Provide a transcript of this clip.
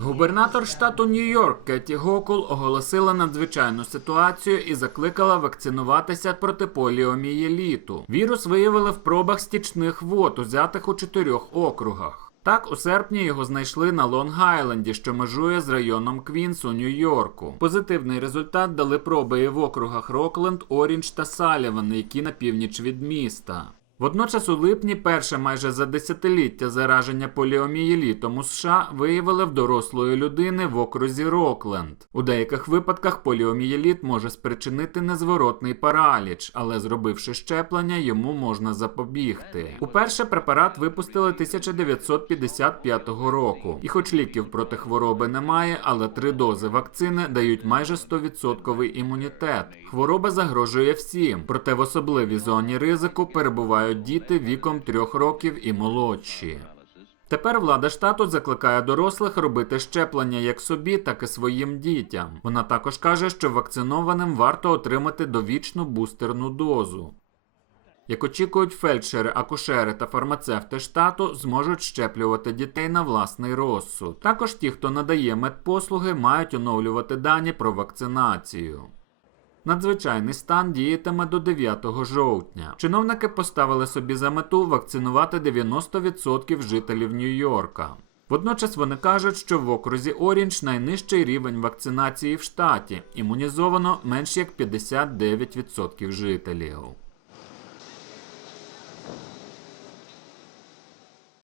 Губернатор штату Нью-Йорк Кеті Гокул оголосила надзвичайну ситуацію і закликала вакцинуватися проти поліомієліту. Вірус виявили в пробах стічних вод, узятих у чотирьох округах. Так, у серпні його знайшли на Лонг-Айленді, що межує з районом Квінс у Нью-Йорку. Позитивний результат дали проби і в округах Рокленд, Оріндж та Саліван, які на північ від міста. Водночас у липні перше майже за десятиліття зараження поліомієлітом у США виявили в дорослої людини в окрузі Рокленд. У деяких випадках поліомієліт може спричинити незворотний параліч, але зробивши щеплення, йому можна запобігти. Уперше препарат випустили 1955 року. І хоч ліків проти хвороби немає, але три дози вакцини дають майже 100% імунітет. Хвороба загрожує всім, проте в особливій зоні ризику перебувають діти віком трьох років і молодші. Тепер влада штату закликає дорослих робити щеплення як собі, так і своїм дітям. Вона також каже, що вакцинованим варто отримати довічну бустерну дозу. Як очікують фельдшери, акушери та фармацевти штату, зможуть щеплювати дітей на власний розсуд. Також ті, хто надає медпослуги, мають оновлювати дані про вакцинацію. Надзвичайний стан діятиме до 9 жовтня. Чиновники поставили собі за мету вакцинувати 90% жителів Нью-Йорка. Водночас вони кажуть, що в окрузі Орінж найнижчий рівень вакцинації в штаті імунізовано менш як 59% жителів.